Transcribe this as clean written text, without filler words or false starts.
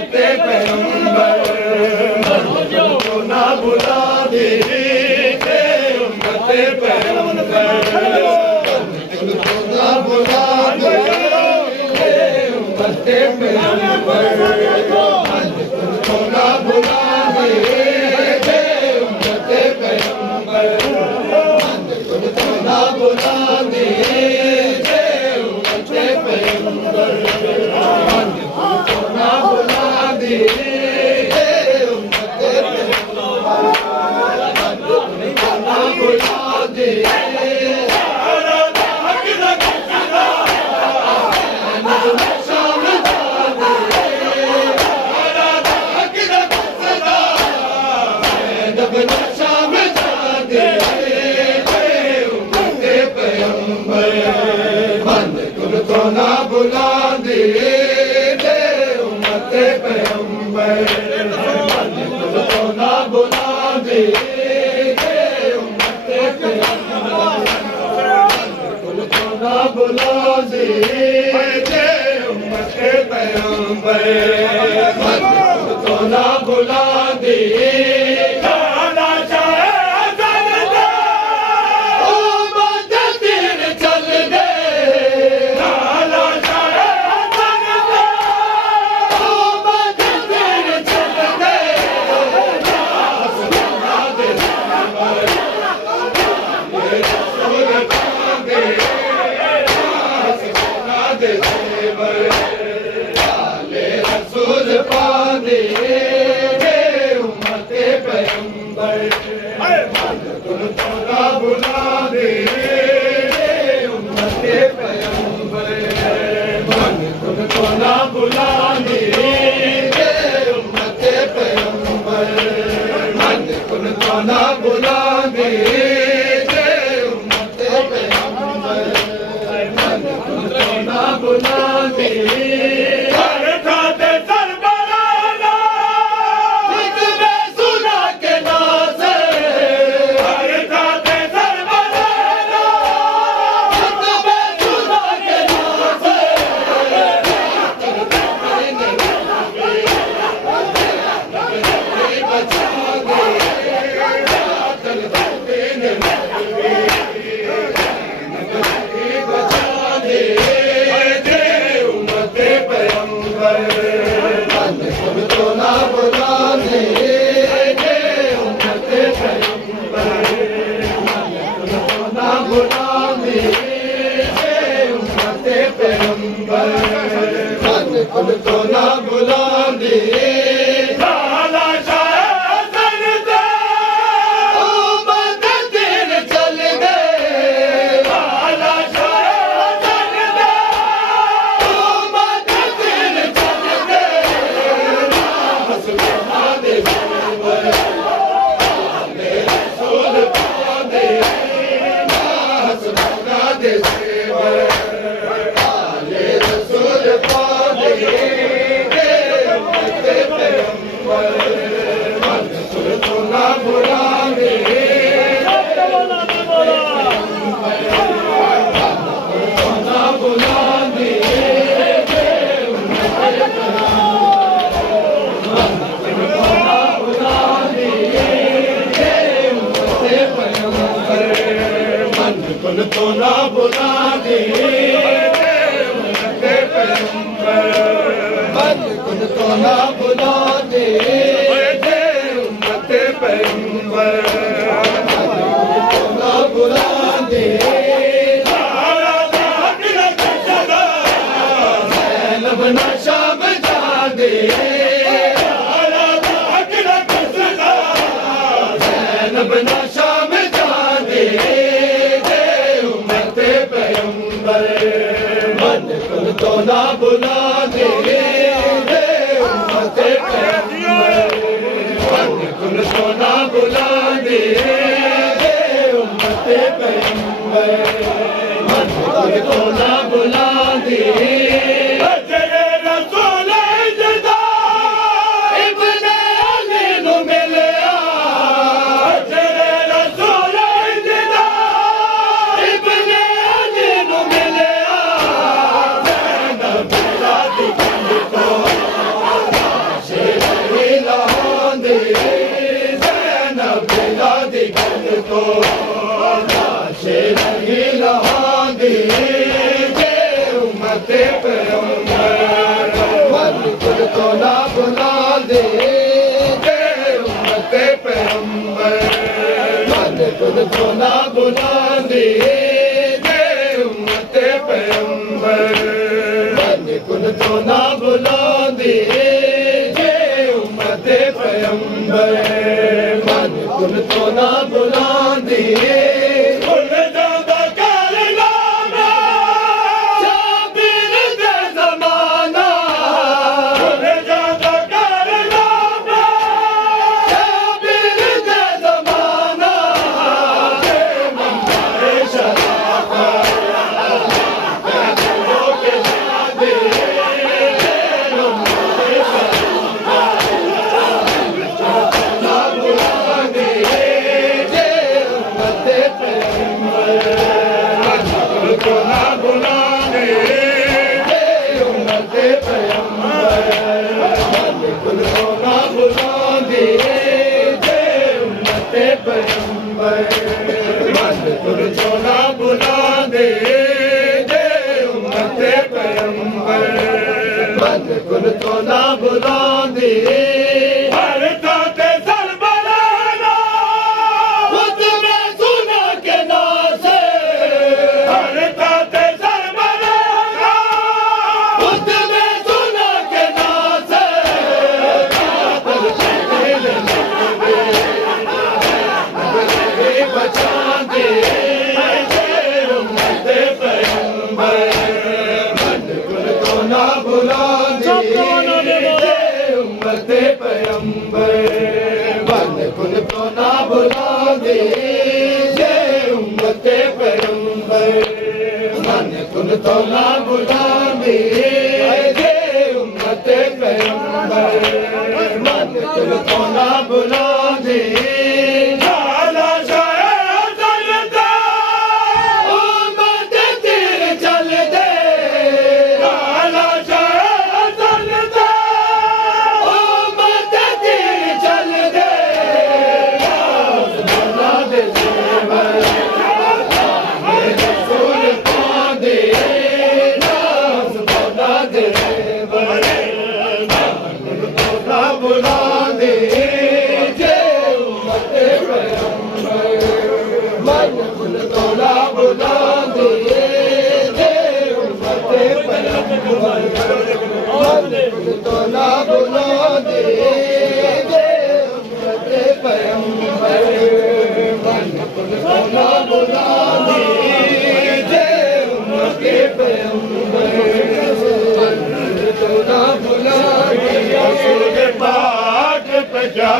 उम्मते पैगंबर को ना बुला दे उम्मते पैगंबर को ना बुला दे उम्मते पैगंबर को ना बुला दे उम्मते पैगंबर को ना बुला दे उम्मते पैगंबर को ना बुला दे उम्मते पैगंबर को ना बुला दे को ना बुला दे उम्मते पैगंबर को ना बुला दे उम्मते पैगंबर को ना बुला दे उम्मते पैगंबर को ना बुला दे उम्मते पैगंबर को ना बुला दे उम्मते पैगंबर को ना बुला दे उम्मते पैगंबर को ना बुला दे उम्मते पैगंबर को ना बुला दे को ना बुला दे लाला शाह जनता ओ मदद चल दे लाला शाह जनता ओ मदद चल दे हसना दे रसूल पादे हसना दे तो ना बुला दे उम्मते पैगंबर तो ना बुला दे उम्मते पैगंबर को ना बुला दे ज़ैनब ना शाम जा दे ज़ैनब ना शाम जा दे तो ना बुला दे उम्मते पैगंबर तो ना बुला दे उम्मते पैगंबर तो ना बुला दे तो लाशे नहीं लहांदी जे उम्मते पैगंबर मन कुल तो ना बुलांदी जे उम्मते पैगंबर मन कुल तो ना बुलांदी जे उम्मते पैगंबर मन कुल तो ना बुलांदी जे उम्मते पैगंबर मन कुल तो ना बुलांदी कुल जादा कर लाना शाबिर दे ज़माना कुल जादा कर लाना शाबिर दे ज़माना जे मंबारे शराफा के शादी को ना बुलाने जे उम्मते पैगंबर मन कुल को ना बुलाने जे उम्मते पैगंबर मन कुल को ना बुलाने जे उम्मते पैगंबर मन कुल को ना बुलाने हर ताते सर बनाना उसमें सुना के नासे हर ताते सर बनाना उसमें सुना के नासे कातर दिल लगे बचा दे जे उम्मते पैगंबर मन कुल को ना बुला दे जे उम्मते पैगंबर मन कुल को ना बुला दे जे उम्मते पैगंबर मन कुल तो ना बुला दे जे उम्मते पैगंबर मन कुल तो ना बुला दे लाला शाह चलता उम्मत तीर चल दे लाला शाह चलता उम्मत तीर चल दे बुला दे जेवर रसूल पादे नाज बुला दे जेवर ना बुला दे जे उम्मते पैगंबर मन कुल तो ना बुला दे जे उम्मते पैगंबर मन कुल तो ना बुला दे जे उम्मते पैगंबर मन कुल तो ना बुला दे जे उम्मते पैगंबर मन कुल तो ना बुला दे पाक पे क्या